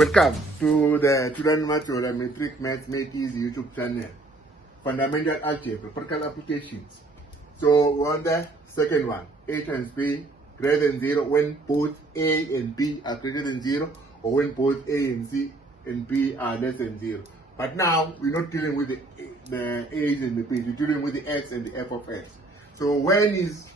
Welcome to the Trigonometric Maths Made Easy YouTube channel. Fundamental Algebra, practical applications. So we're on the second one. A times B greater than 0 when both A and B are greater than 0, or when both A and C and B are less than 0. But now we're not dealing with the A's and the B's, we're dealing with the X and the f of X. So when is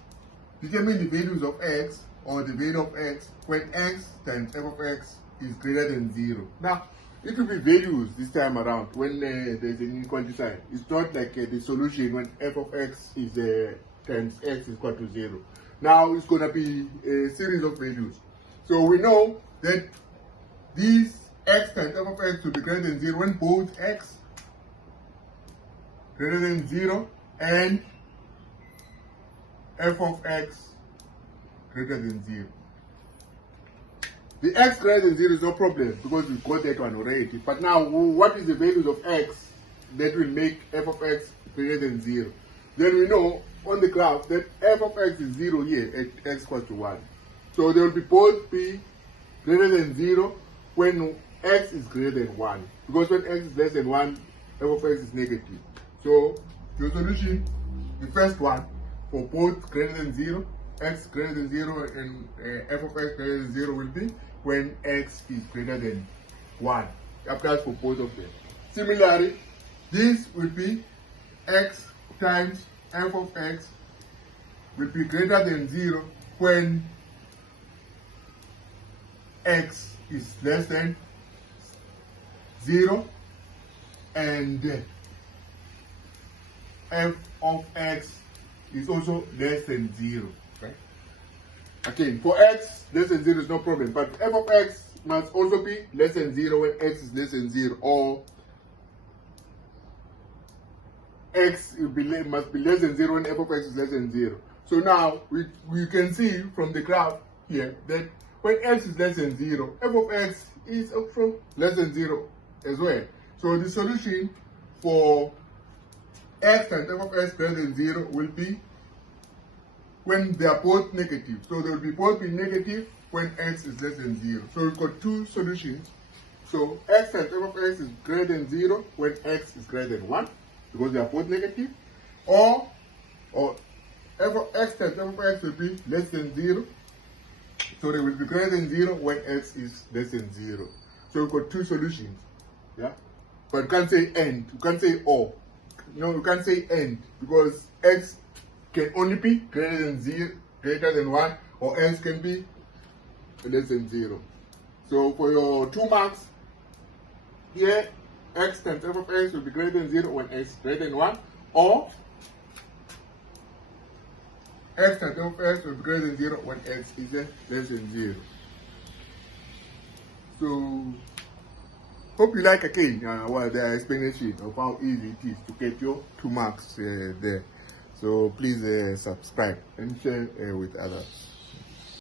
determine the values of X or the value of X when X times f of X is greater than 0. Now, it will be values this time around when there's an inequality sign. It's not like the solution when f of X is times X is equal to 0. Now, it's going to be a series of values. So we know that these X times f of X will be greater than 0 when both X greater than 0 and f of X greater than 0. The X greater than 0 is no problem because we got that one already. But now, what is the values of X that will make f of X greater than 0? Then we know on the graph that f of X is 0 here at X equals to 1. So they will be both be greater than 0 when X is greater than 1. Because when X is less than 1, f of X is negative. So your solution, the first one, for both greater than 0, X greater than 0 and f of X greater than 0 will be when X is greater than 1. It applies for both of them. Similarly, this will be X times f of X will be greater than 0 when X is less than 0 and f of X is also less than 0. Okay? Again, for X, less than 0 is no problem, but f of X must also be less than 0 when X is less than 0, or X must be less than 0 when f of X is less than 0. So now, we can see from the graph here that when X is less than 0, f of X is also less than 0 as well. So the solution for X times f of X greater than 0 will be when they are both negative. So they will be both be negative when X is less than 0. So we've got two solutions. So X times f of X is greater than 0 when X is greater than 1, because they are both negative. Or f of X times f of X will be less than 0. So they will be greater than 0 when X is less than 0. So we've got two solutions. Yeah? But you can't say and, you can't say or. No, you can't say and, because X can only be greater than 0, greater than 1, or X can be less than 0. So for your 2 marks, here, X times f of X will be greater than 0 when X is greater than 1, or X times f of X will be greater than 0 when X is less than 0. So, hope you like again the explanation of how easy it is to get your 2 marks there. So please subscribe and share with others.